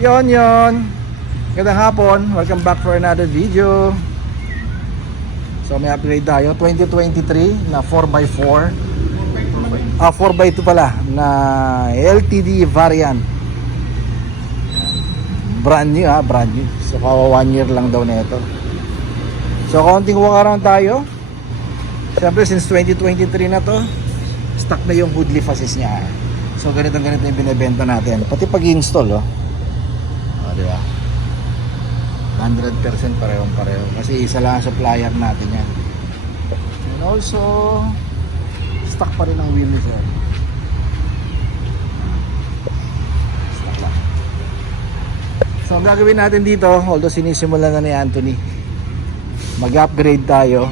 Yon. Magandang hapon. Welcome back for another video. So may upgrade tayo. 2023 na 4x4. 4x2 pala. Na LTD variant. Brand new brand new. So kawa 1 year lang daw na ito. So konting walk around tayo. Siyempre since 2023 na to, stock na yung hood lift assist niya. So ganito yung binibenta natin. Pati pag-install diba? 100% pareho kasi isa lang ang supplier natin yan. And also stock pa rin ang wheel nito. Stock lang. So ang gagawin natin dito, although sinisimulan na ni Anthony, mag-upgrade tayo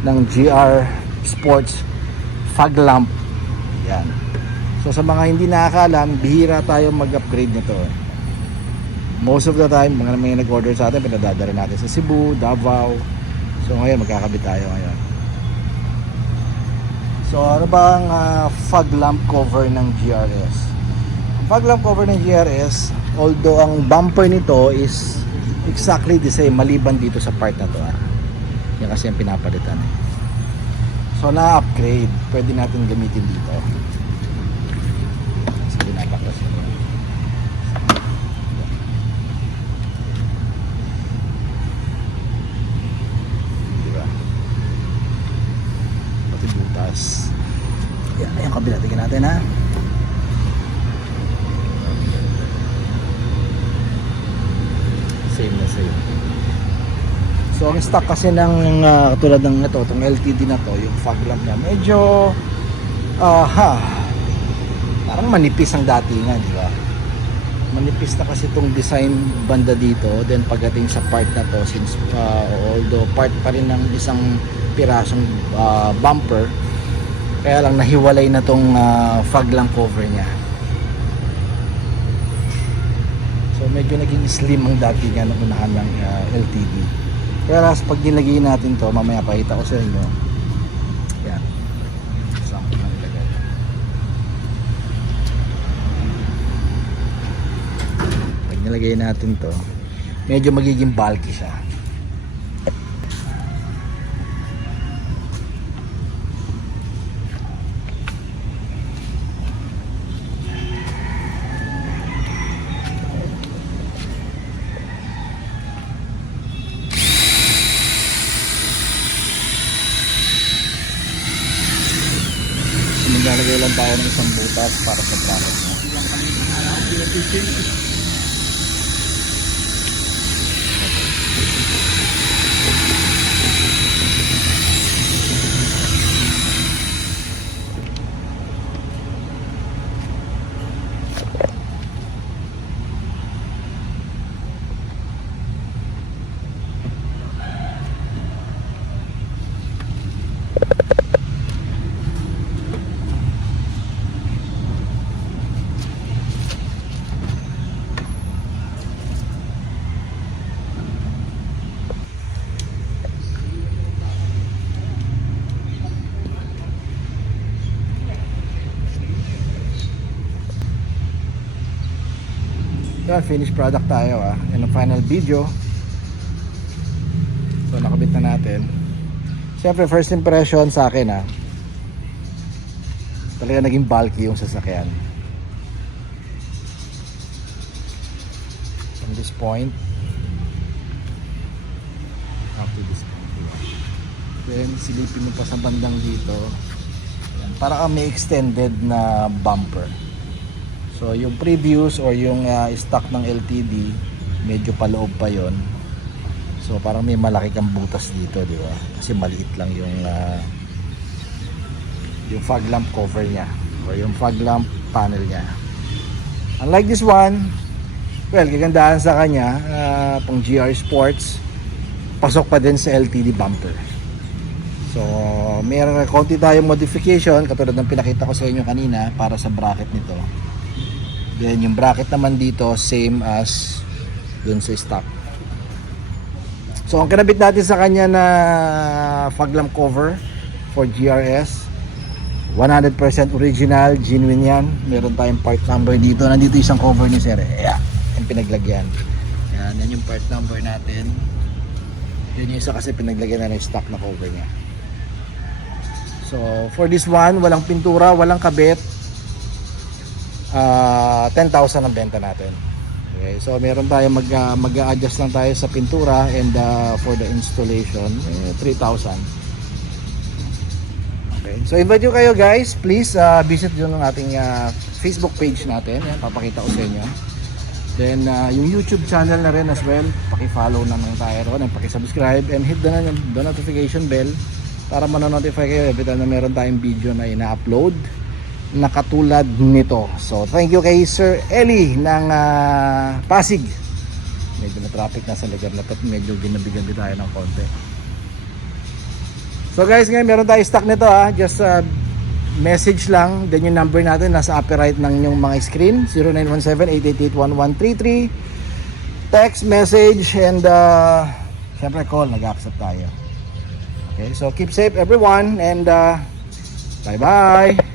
ng GR Sports fog lamp. Yan. So sa mga hindi nakakaalam, bihira tayo mag-upgrade nito. Most of the time, mga may nag-order sa atin, pinadadala natin sa Cebu, Davao. So ngayon, magkakabit tayo ngayon. So ano ba ang fog lamp cover ng GRS? Ang fog lamp cover ng GRS, although ang bumper nito is exactly the same, maliban dito sa part na to. Yan kasi ang pinapalitan. So na-upgrade, pwede natin gamitin dito. So pinapaklas nyo. Ayan, kabila, tingnan natin same na same. So ang stock kasi ng tulad ng ito, itong LTD na to, yung fog lamp niya, medyo parang manipis ang datingan, di ba? Manipis na kasi itong design banda dito. Then pagdating sa part na to, since although part pa rin ng isang pirasong bumper, kaya lang nahiwalay na tong fog lamp cover niya. So medyo naging slim ang datingan ng unahan ng LTD. Kaya pag nilagay natin to, mamaya pakita ko sa inyo. Yan. Saan ko nilagay? Pag nilagay natin to, medyo magiging bulky siya. Maglalagay lang tayo ng isang butas para sa bracket. Yan, finished product tayo Yan ang final video. So nakabit na natin. Siyempre first impression sa akin talaga naging bulky yung sasakyan. From this point up to this point. Then silipin mo pa sa bandang dito. Yan, para may extended na bumper. So yung previous or yung stock ng LTD, medyo paloob pa yon. So parang may malaki kang butas dito, di ba? Kasi maliit lang yung fog lamp cover niya or yung fog lamp panel niya. Unlike this one, well, kagandahan sa kanya, pang GR Sports, pasok pa din sa LTD bumper. So mayroon konti tayong modification katulad ng pinakita ko sa inyo kanina para sa bracket nito. Then yung bracket naman dito same as dun sa stock. So ang kinabit natin sa kanya na fog lamp cover for GRS, 100% original, genuine yan. Meron tayong part number dito. Nandito isang cover ni sir. Yeah. ating pinaglagyan. Yan yung part number natin. Yan yung isa kasi pinaglagyan na ng stock na cover niya. So for this one, walang pintura, walang kabit. 10,000 ang benta natin. Okay, so meron tayo mag-a-adjust lang tayo sa pintura, and for the installation 3,000. Okay, so invite you kayo guys, please visit yun ng ating Facebook page natin. Yan, papakita ko sa inyo. Then yung YouTube channel na rin as well, paki-follow naman tayo ron, and paki-subscribe, and hit the notification bell para manonotify kayo every time na meron tayong video na ina-upload na katulad nito. So thank you kay Sir Eli ng Pasig. Medyo na traffic na sa lugar na to, medyo ginabigyan din tayo ng konti. So guys, ngayon meron tayo stock nito just message lang, then yung number natin nasa upper right ng yung mga screen, 0917-888-1133. Text message, and syempre call, nag-accept tayo. Okay, so keep safe everyone, and bye bye.